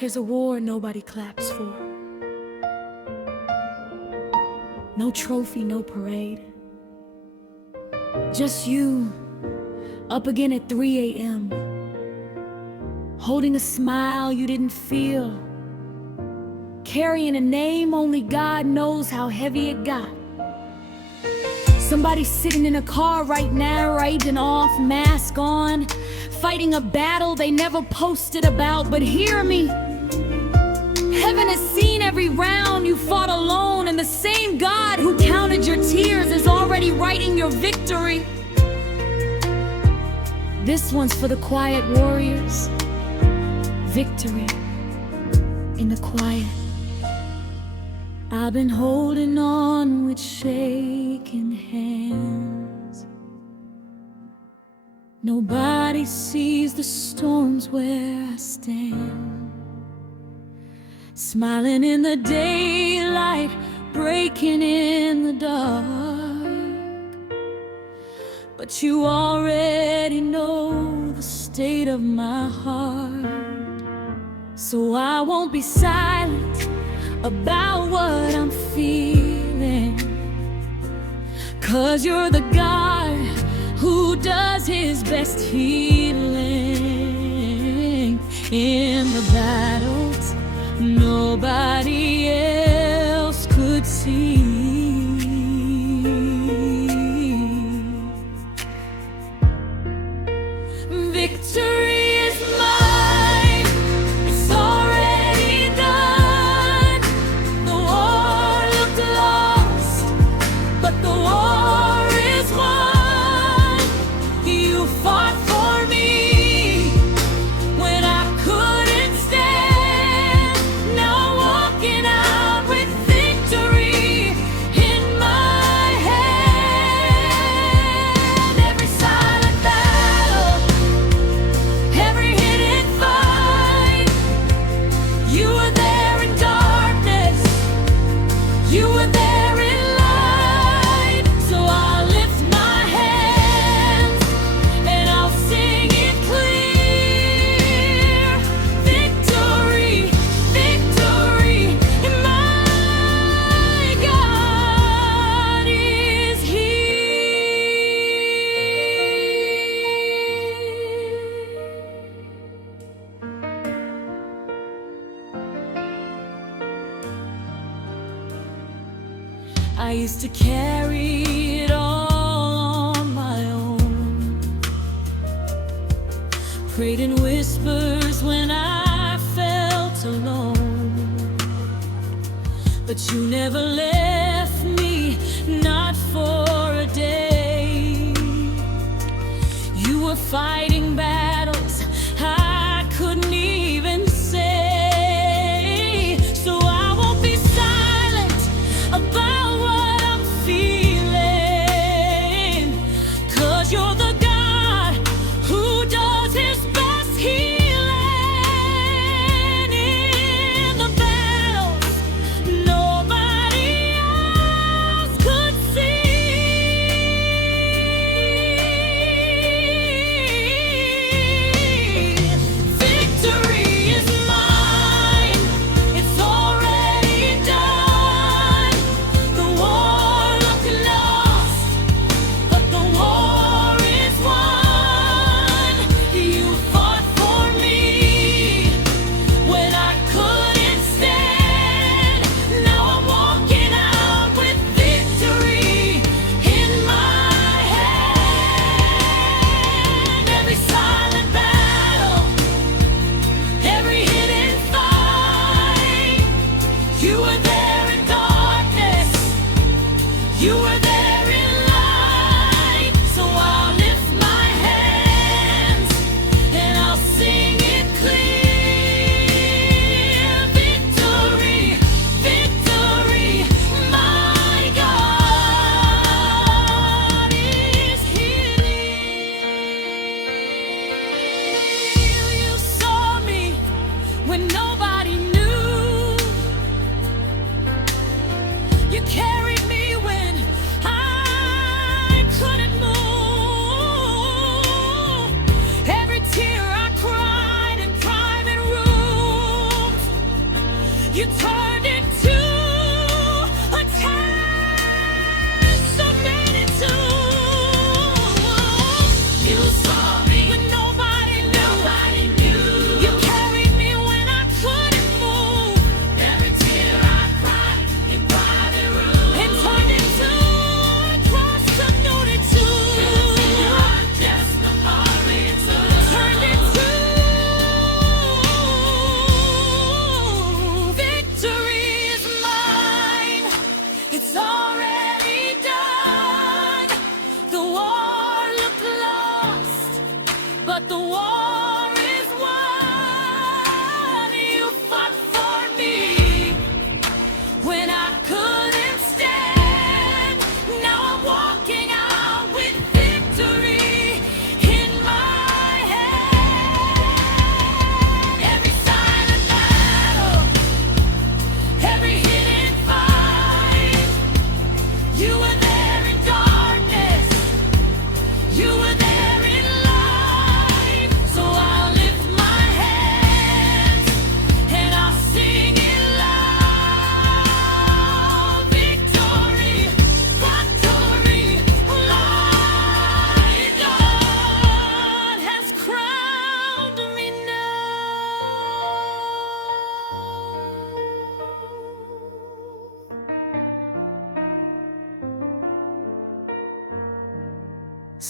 There's a war nobody claps for. No trophy, no parade. Just you, up again at 3 a.m., holding a smile you didn't feel, carrying a name only God knows how heavy it got. Somebody sitting in a car right now, riding off, mask on, fighting a battle they never posted about. But hear me, heaven has seen every round you fought alone, and the same God who counted your tears is already writing your victory. This one's for the quiet warriors. Victory in the quiet. I've been holding on with shaking hands. Nobody sees the storms where I stand, smiling in the daylight, breaking in the dark. But you already know the state of my heart, so I won't be silent about what I'm feeling. 'Cause you're the God who does his best healing in the battles nobody else could see. Victory is mine, it's already done. The war looked lost, but the war is won. You fought for me when I couldn't stand. Now I'm walking out with victory in my hand. Every silent battle, every hidden fight, you were there in darkness, you were there in light. So I'll lift my hands and I'll sing it clear. Victory, victory, and my God is here. I used to carry it all on my own, prayed in whispers when I felt alone. But you never left me, not for a day. You were fighting battles I couldn't even say. So I won't be silent about what I'm feeling. 'Cause you're the God who does his best healing in the battles nobody else could see. Victory is mine, it's already done. The war looked lost, but the war is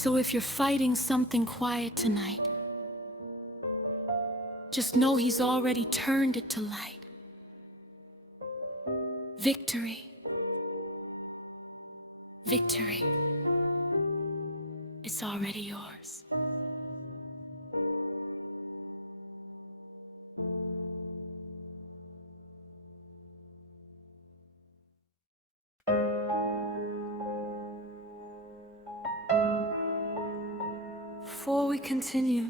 So if you're fighting something quiet tonight, just know He's already turned it to light. Victory. Victory. It's already yours. Before we continue,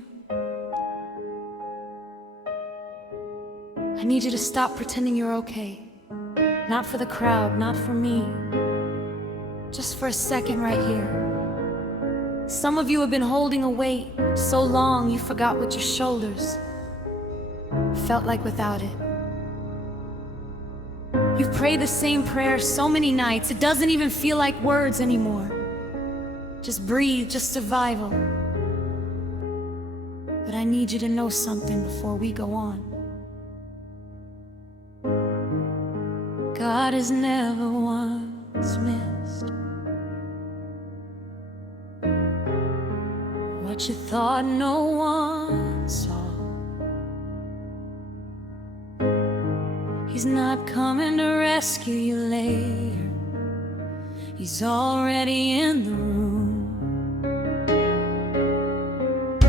I need you to stop pretending you're okay. Not for the crowd, not for me. Just for a second right here. Some of you have been holding a weight so long you forgot what your shoulders felt like without it. You've prayed the same prayer so many nights, it doesn't even feel like words anymore. Just breathe, just survival. But I need you to know something before we go on. God has never once missed what you thought no one saw. He's not coming to rescue you later. He's already in the room.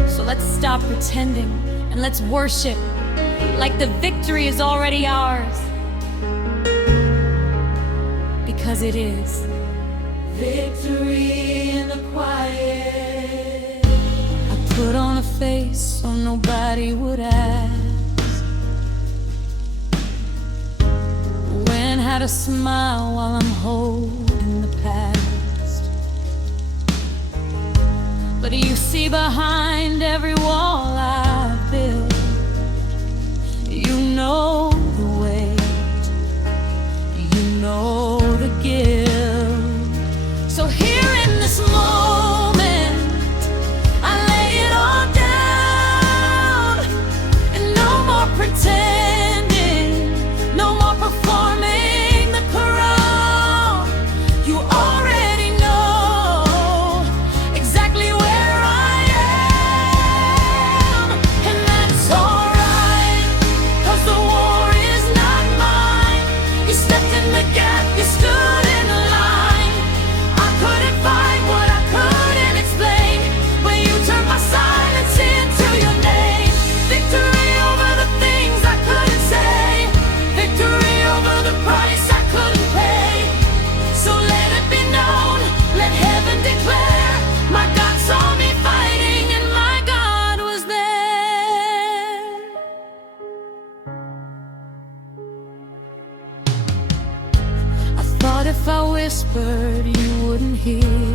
So let's stop pretending and let's worship like the victory is already ours. Because it is. Victory in the quiet. I put on a face so nobody would ask. Learn how to smile while I'm holding the past. But you see behind every wall I've built, you know the way, you know the guilt. So here in this moment, I lay it all down, and no more pretending, no more performing the crown. You already know exactly where I am, and that's alright, 'cause the war is not mine. You stepped in the gap, you stood in the line. I couldn't find what I couldn't explain, but you turned my silence into your name. Victory over the things I couldn't say, victory over the price I couldn't pay. So let it be known, let heaven declare, my God saw me fighting and my God was there. I thought if I whispered you wouldn't hear,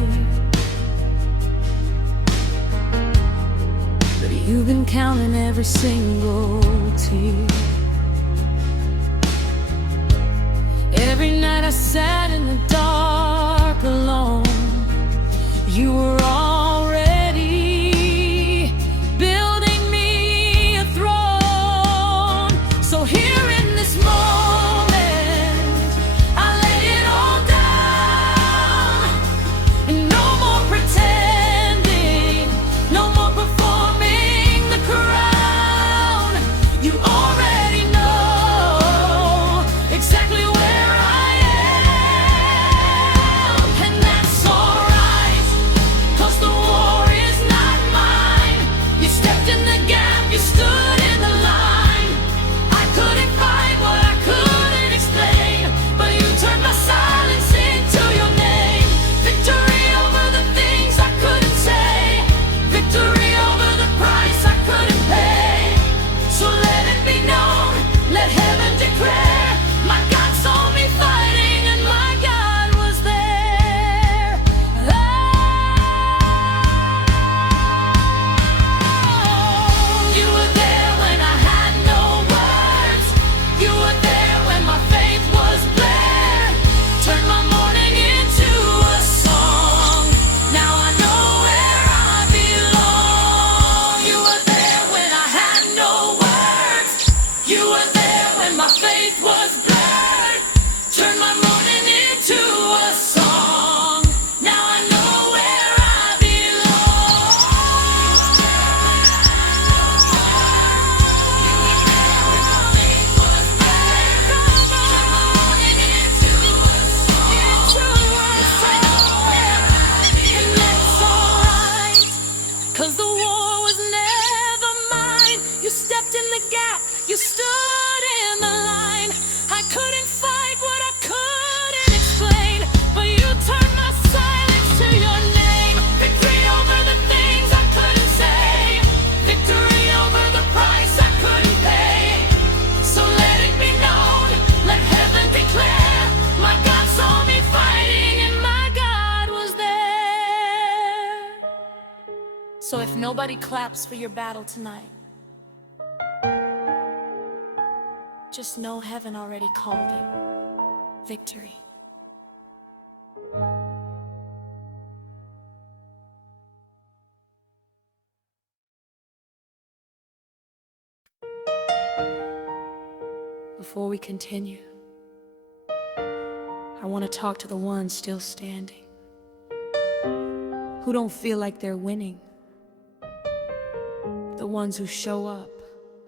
but you've been counting every single tear. Every night I sat in the dark alone, you were already building me a throne. So here in this moment, I lay it all down, and no more pretending, no more performing the crown. You already know exactly where I am, and that's alright, 'cause 'Cause the war was never mine. You stepped in the gap, you stood in the line. I couldn't fight what I couldn't explain, but you turned my silence to your name. Victory over the things I couldn't say, victory over the price I couldn't pay. So let it be known, let heaven declare, my God saw me fighting and my God was there. So if nobody claps for your battle tonight, just know heaven already called it victory. Before we continue, I want to talk to the ones still standing, who don't feel like they're winning. The ones who show up,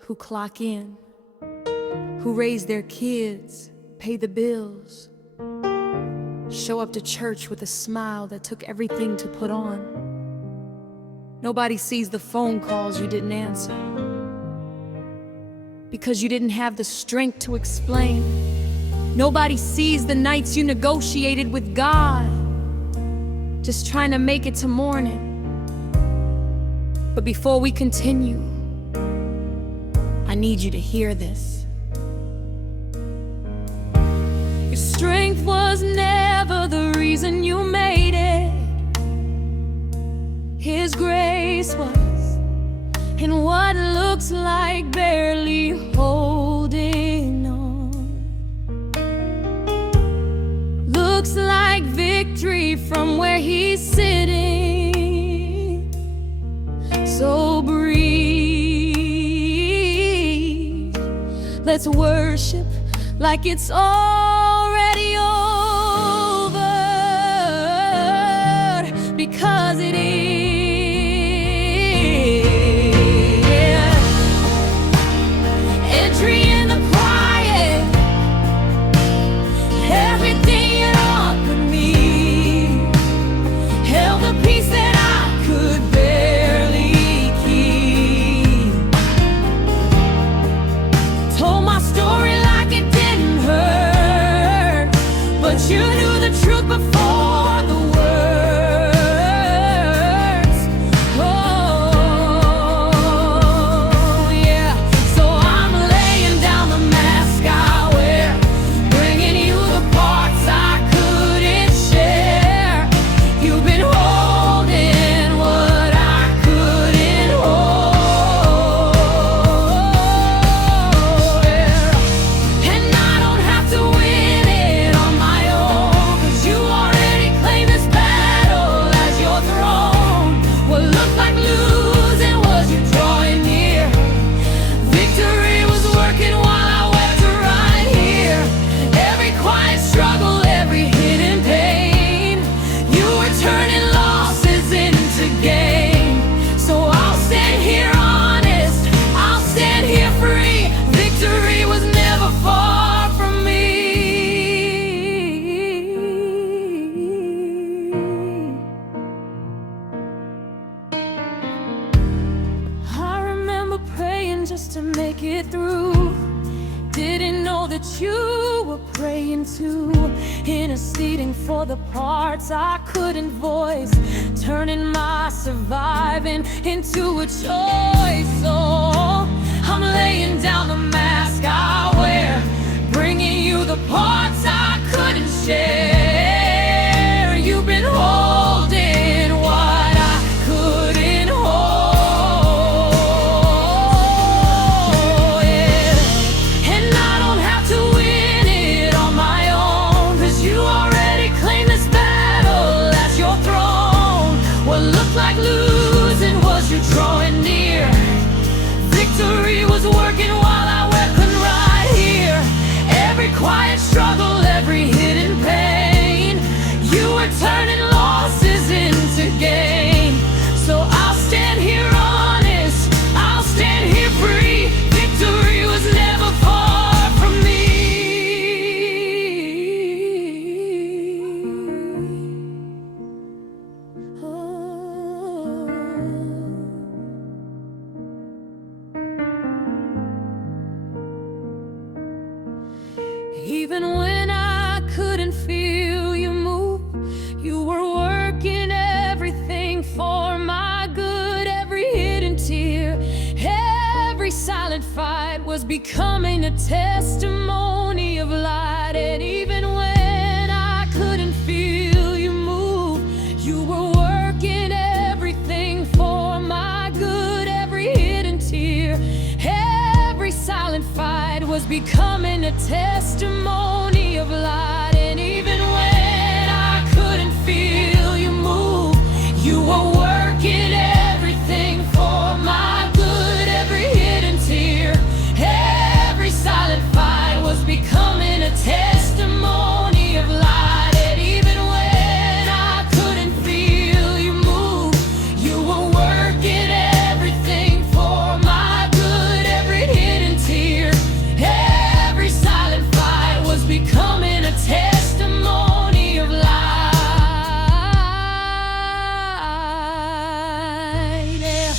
who clock in, who raise their kids, pay the bills, show up to church with a smile that took everything to put on. Nobody sees the phone calls you didn't answer, because you didn't have the strength to explain. Nobody sees the nights you negotiated with God, just trying to make it to morning. But before we continue, I need you to hear this. Your strength was never the reason you made it. His grace was in what looks like barely holding on. Looks like victory from where he's sitting. So breathe, let's worship like it's already over, because it is. Entry in the quiet, everything it offered me, held a peace that I could barely keep. Told my story like it didn't hurt, but you knew the truth before the words. Oh, yeah. So I'm laying down the mask I wear, bringing you the parts I couldn't share. You've been holding what I couldn't hold, yeah. And I don't have to win it on my own, 'cause you already claimed this battle as your throne. What looked like losing was you drawing near. Victory was working while I wept right here. Every quiet struggle, every hidden pain, you were turning losses into gain. So I'll stand here honest, I'll stand here free. Victory was never far from me. I remember praying just to make it through. Didn't know that you were praying too, interceding for the parts I couldn't voice, turning my surviving into a choice. So I'm laying down the mask I wear, bringing you the parts I couldn't share. You've been holding what I couldn't hold, yeah. And I don't have to win it on my own, 'cause you already claimed this battle as your throne. What looked like losing was you drawing near. Victory was working while I wept right here. Every quiet struggle, every hidden pain, Even when I couldn't feel you move, you were working everything for my good. Every hidden tear, every silent fight was becoming a testimony of light. And even when I couldn't feel you move, you were working everything for my good. Every hidden tear, every silent fight was becoming a testimony of light. And even when I couldn't feel you move, you were working everything for my good. Every hidden tear, every silent fight was becoming a testimony of light. And even when I couldn't feel you move, you were working everything for my good. Every hidden tear, every silent fight was becoming a testimony of light. Yeah.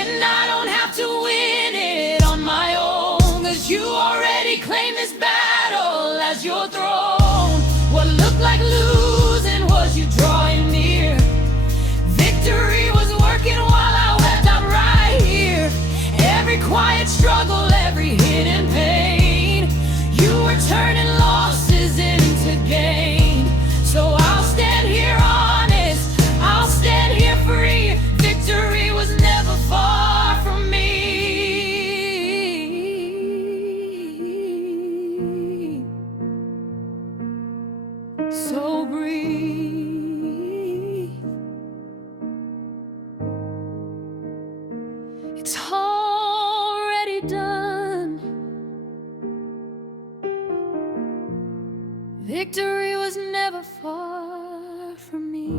And I don't have to win it on my own, 'cause you already claimed this battle as your throne. What looked like losing was you drawing near. Victory was working while I wept out right here. Every quiet struggle, every hidden pain, you were turning losses into gain. So I'll stand here honest, I'll stand here free. Victory was never far from me. So breathe. It's already done. Victory was never far from me.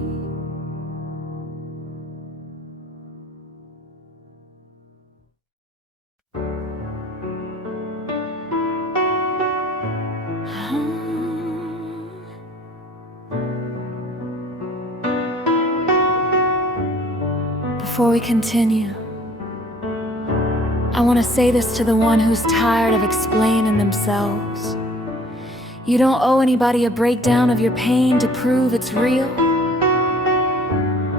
Before we continue, I want to say this to the one who's tired of explaining themselves. You don't owe anybody a breakdown of your pain to prove it's real.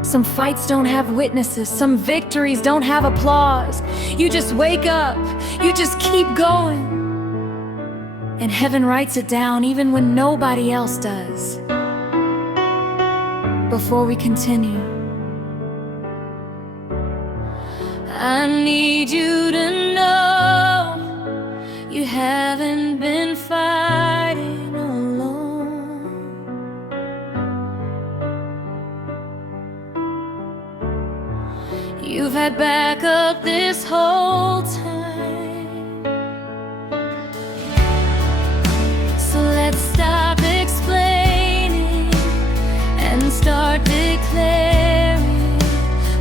Some fights don't have witnesses, some victories don't have applause. You just wake up, you just keep going. And heaven writes it down even when nobody else does. Before we continue, I need you to know you haven't been fighting alone. You've had backup this whole time. So let's stop explaining and start declaring.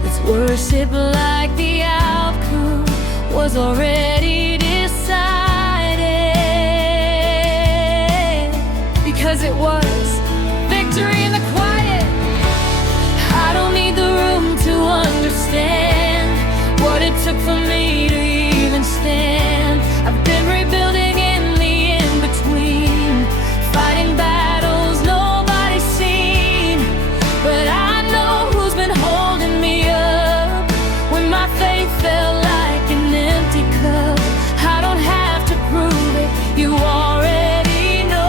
Let's worship like the outcome was already decided. Because it was victory in the quiet. I don't need the room to understand what it took for me to even stand. I've been rebuilding in the in-between, fighting battles nobody's seen. But I know who's been holding me up when my faith felt like an empty cup. I don't have to prove it, you already know.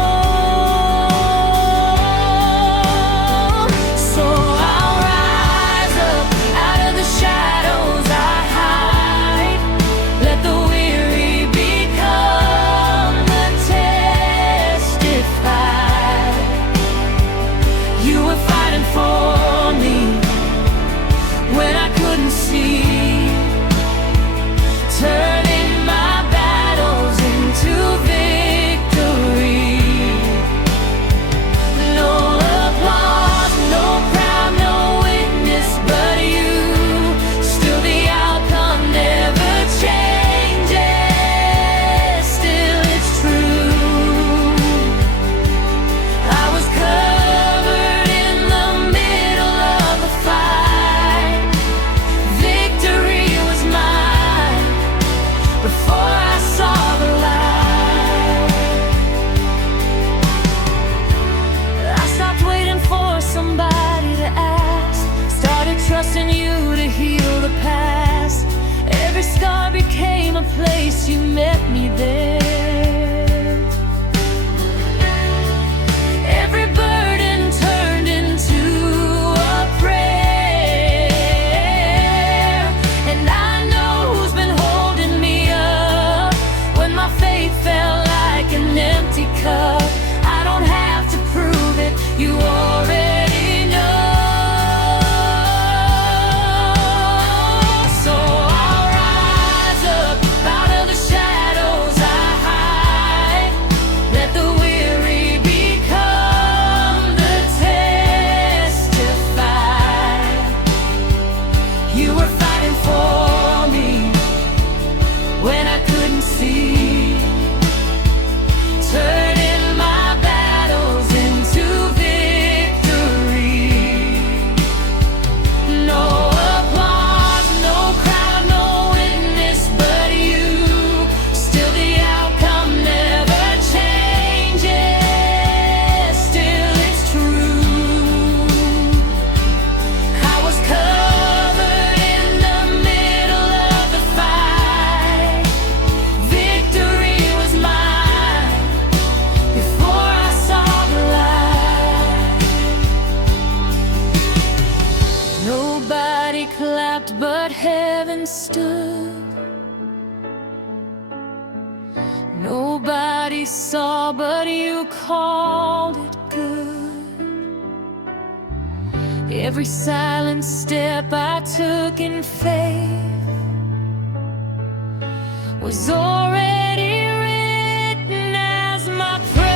place, you met me there. Every burden turned into a prayer, and I know who's been holding me up when my faith felt like an empty cup. I don't have to prove it, you already know. So I'll rise up out of the shadows I hide. Let the weary become the testify. You were fighting for me when I couldn't see, turning my battles into victory. No applause, no crowd, no witness but you. Still the outcome never changes. Still it's true. I was covered in the middle of the fight. Victory was mine before I saw the light. Nobody clapped but heaven stood. Nobody saw but you called it good. Every silent step I took in faith was already written as my praise.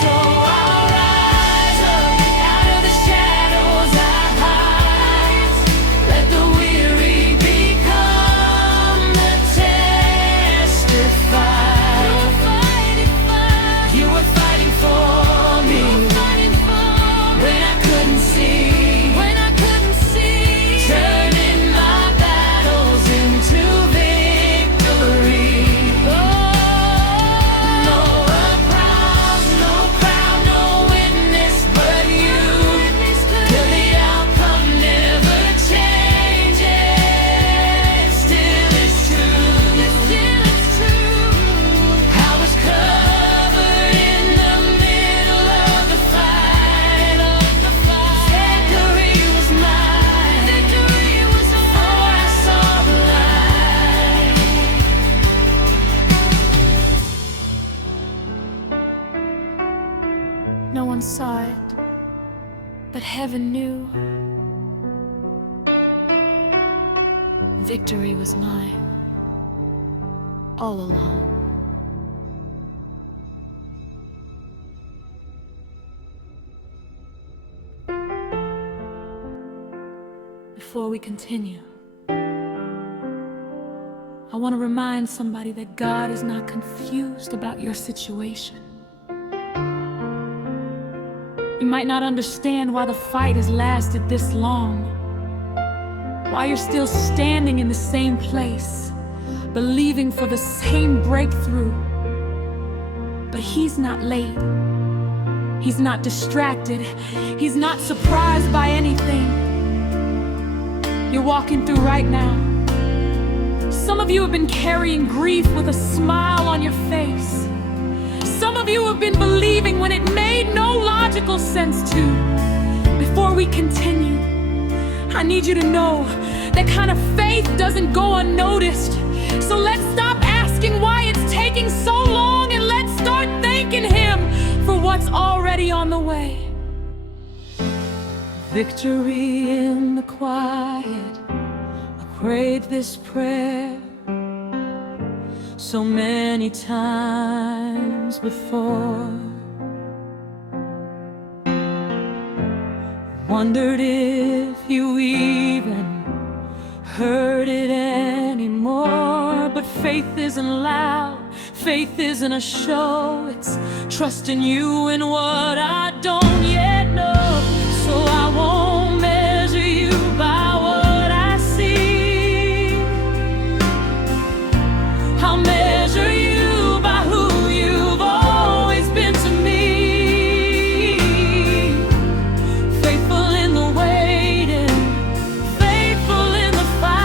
So I'll rise up out of the shadows I hide. Let the weary become the testify. You were fighting for me when I couldn't see, turning my battles into victory. No applause, no crowd, no witness but you. Till the outcome never changes. Still it's true. I was covered in the middle of the fight. Victory was mine before I saw the light. No one saw it, but heaven knew. Victory was mine all along. Before we continue, I want to remind somebody that God is not confused about your situation. You might not understand why the fight has lasted this long, why you're still standing in the same place, believing for the same breakthrough. But He's not late. He's not distracted. He's not surprised by anything you're walking through right now. Some of you have been carrying grief with a smile on your face. Some of you have been believing when it made no logical sense to. Before we continue, I need you to know that kind of faith doesn't go unnoticed. So let's stop asking why it's taking so long and let's start thanking Him for what's already on the way. Victory in the quiet. I prayed this prayer so many times before. Wondered if you even heard it anymore. But faith isn't loud, faith isn't a show. It's trusting you in what I don't yet know. So I won't measure you by what I see. I'll measure you by who you've always been to me. Faithful in the waiting, faithful in the fight.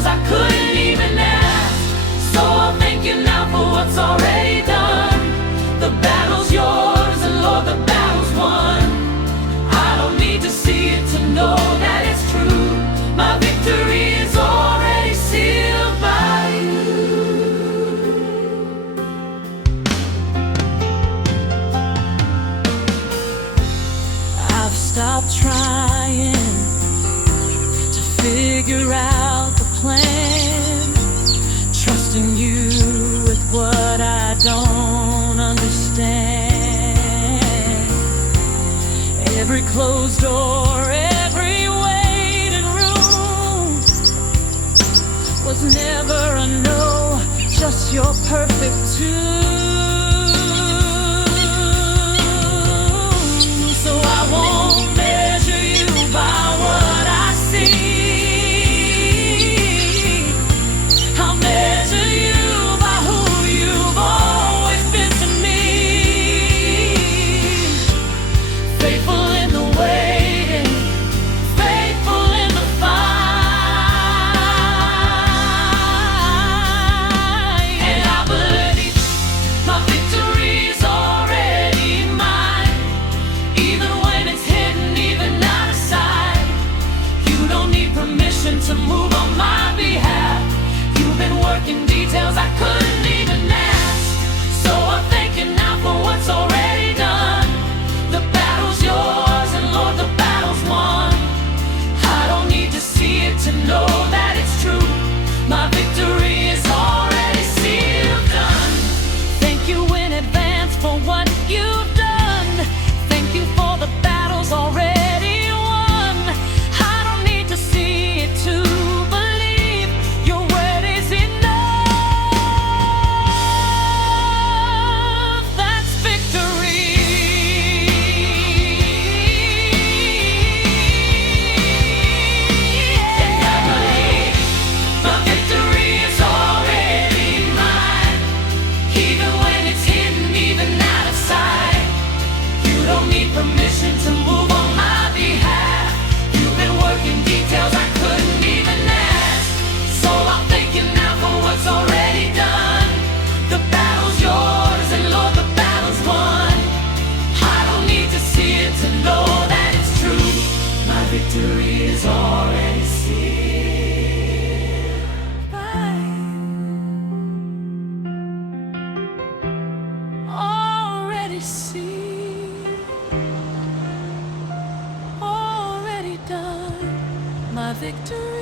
details I couldn't even ask. So I'll thank you now for what's already done. The battle's yours, and Lord, the battle's won. I don't need to see it to know that it's true. My victory is already sealed by you. I've stopped trying to figure out the plan, trusting you with what I don't understand. Every closed door, every waiting room was never a no, just your perfect tune. So I won't measure you by what I see. I'll measure you by who you've always been to me. Faithful in the waiting, faithful in the fight. And I believe my victory is already mine. Even when it's hidden, even out of sight. You don't need permission to move on my behalf. You've been working details I couldn't even ask. So I'm thanking now for what's already done. The battle's yours, and Lord, the battle's won. I don't need to see it to know that it's true. My victory is already sealed, done. Thank you in advance for what you've done. Thank you for the battles already won. I don't need to see it to believe your word is enough. That's victory. And I believe my victory is already mine. Even when it's hidden, even out of sight. You don't need permission to move on my behalf. You've been working details I couldn't even ask. So I'm thanking now for what's already done. The battle's yours, and Lord, the battle's won. I don't need to see it to know that it's true. My victory is already sealed by you. Already sealed, already done. My victory